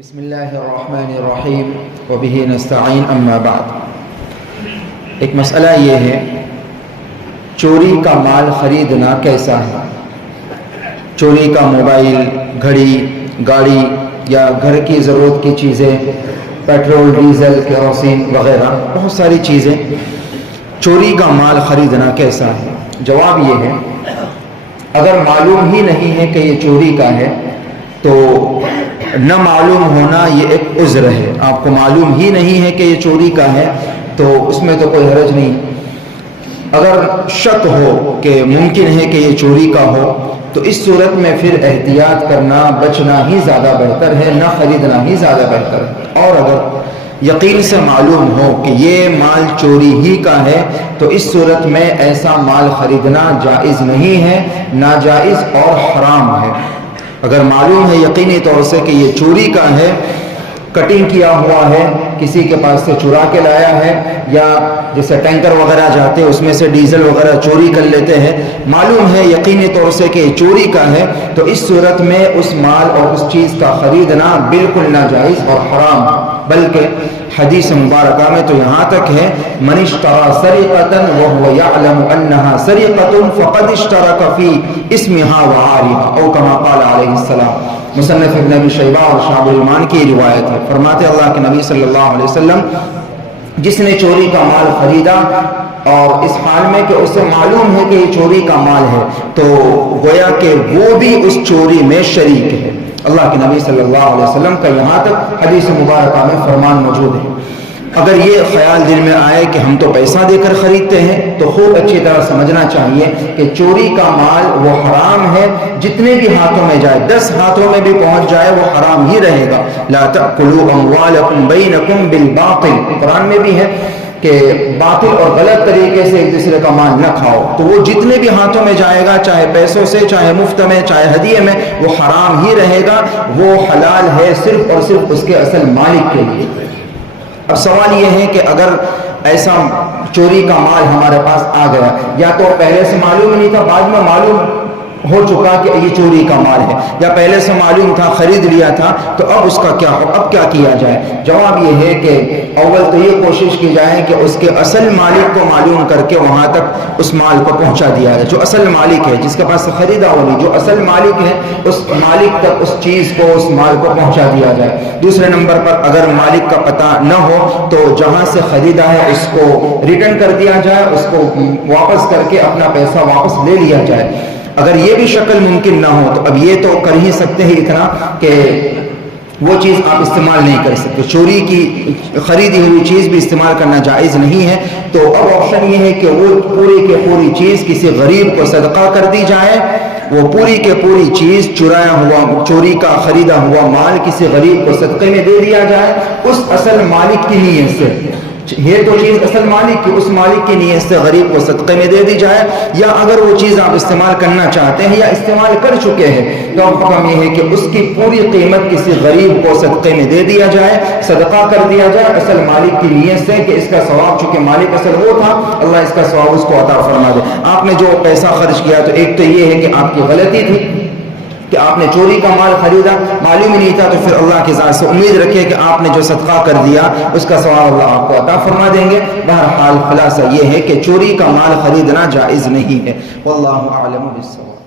بسم اللہ الرحمن الرحیم وبہ نستعین اما بعد۔ ایک مسئلہ یہ ہے، چوری کا مال خریدنا کیسا ہے؟ چوری کا موبائل، گھڑی، گاڑی یا گھر کی ضرورت کی چیزیں، پیٹرول، ڈیزل، کیروسین وغیرہ بہت ساری چیزیں، چوری کا مال خریدنا کیسا ہے؟ جواب یہ ہے، اگر معلوم ہی نہیں ہے کہ یہ چوری کا ہے تو نہ معلوم ہونا یہ ایک عذر ہے۔ آپ کو معلوم ہی نہیں ہے کہ یہ چوری کا ہے تو اس میں تو کوئی حرج نہیں۔ اگر شک ہو کہ ممکن ہے کہ یہ چوری کا ہو تو اس صورت میں پھر احتیاط کرنا، بچنا ہی زیادہ بہتر ہے، نہ خریدنا ہی زیادہ بہتر ہے۔ اور اگر یقین سے معلوم ہو کہ یہ مال چوری ہی کا ہے تو اس صورت میں ایسا مال خریدنا جائز نہیں ہے، ناجائز اور حرام ہے۔ اگر معلوم ہے یقینی طور سے کہ یہ چوری کا ہے، کٹنگ کیا ہوا ہے، کسی کے پاس سے چرا کے لایا ہے، یا جیسے ٹینکر وغیرہ جاتے ہیں اس میں سے ڈیزل وغیرہ چوری کر لیتے ہیں، معلوم ہے یقینی طور سے کہ یہ چوری کا ہے تو اس صورت میں اس مال اور اس چیز کا خریدنا بالکل ناجائز اور حرام، بلکہ حدیث مبارکہ میں تو یہاں تک ہے، من اشترى سرقة وهو يعلم انها سرقة فقد اشترك في اسمها وعارها، او كما قال علیہ السلام۔ مصنف ابن ابی شیبہ اور شعب الایمان کی روایت ہے، فرماتے اللہ کے نبی صلی اللہ علیہ وسلم، جس نے چوری کا مال خریدا اور اس حال میں کہ اسے معلوم ہے کہ یہ چوری کا مال ہے تو گویا کہ وہ بھی اس چوری میں شریک ہے۔ اللہ کے نبی صلی اللہ علیہ وسلم کا یہاں تک حدیث مبارکہ میں فرمان موجود ہے۔ اگر یہ خیال دل میں آئے کہ ہم تو پیسہ دے کر خریدتے ہیں تو خوب اچھی طرح سمجھنا چاہیے کہ چوری کا مال وہ حرام ہے، جتنے بھی ہاتھوں میں جائے، 10 ہاتھوں میں بھی پہنچ جائے وہ حرام ہی رہے گا۔ لا تأکلوا اموالکم بینکم بالباطل، قرآن میں بھی ہے کہ باطل اور غلط طریقے سے ایک دوسرے کا مال نہ کھاؤ، تو وہ جتنے بھی ہاتھوں میں جائے گا، چاہے پیسوں سے، چاہے مفت میں، چاہے ہدیے میں، وہ حرام ہی رہے گا، وہ حلال ہے صرف اور صرف اس کے اصل مالک کے لیے۔ اب سوال یہ ہے کہ اگر ایسا چوری کا مال ہمارے پاس آ گیا، یا تو پہلے سے معلوم نہیں تھا، بعد میں معلوم ہو چکا کہ یہ چوری کا مال ہے، یا پہلے سے معلوم تھا، خرید لیا تھا، تو اب اس کا کیا ہو، اب کیا کیا جائے؟ جواب یہ ہے کہ اول تو یہ کوشش کی جائے کہ اس کے اصل مالک کو معلوم کر کے وہاں تک اس مال کو پہنچا دیا جائے، جو اصل مالک ہے، جس کے پاس سے خریدا ہو نہیں، جو اصل مالک ہے اس مالک تک اس چیز کو، اس مال کو پہنچا دیا جائے۔ دوسرے نمبر پر اگر مالک کا پتہ نہ ہو تو جہاں سے خریدا ہے اس کو ریٹرن کر دیا جائے، اس کو واپس کر کے اپنا پیسہ واپس لے لیا جائے۔ اگر یہ بھی شکل ممکن نہ ہو تو اب یہ تو کر ہی سکتے ہیں اتنا کہ وہ چیز آپ استعمال نہیں کر سکتے، چوری کی خریدی ہوئی چیز بھی استعمال کرنا جائز نہیں ہے، تو اب آپشن یہ ہے کہ وہ پوری کے پوری چیز کسی غریب کو صدقہ کر دی جائے، وہ پوری کے پوری چیز چرایا ہوا، چوری کا خریدا ہوا مال کسی غریب کو صدقے میں دے دیا جائے اس اصل مالک کی نیت سے۔ یہ تو چیز اصل مالک کی، اس مالک کی نیت سے غریب کو صدقے میں دے دی جائے، یا اگر وہ چیز آپ استعمال کرنا چاہتے ہیں یا استعمال کر چکے ہیں تو حکم یہ ہے کہ اس کی پوری قیمت کسی غریب کو صدقے میں دے دیا جائے، صدقہ کر دیا جائے اصل مالک کی نیت سے کہ اس کا ثواب، چونکہ مالک اصل وہ تھا، اللہ اس کا ثواب اس کو عطا فرما دے۔ آپ نے جو پیسہ خرچ کیا تو ایک تو یہ ہے کہ آپ کی غلطی تھی کہ آپ نے چوری کا مال خریدا، معلوم ہی نہیں تھا، تو پھر اللہ کی ذات سے امید رکھے کہ آپ نے جو صدقہ کر دیا اس کا ثواب اللہ آپ کو عطا فرما دیں گے۔ بہرحال خلاصہ یہ ہے کہ چوری کا مال خریدنا جائز نہیں ہے۔ واللہ اعلم بالصواب۔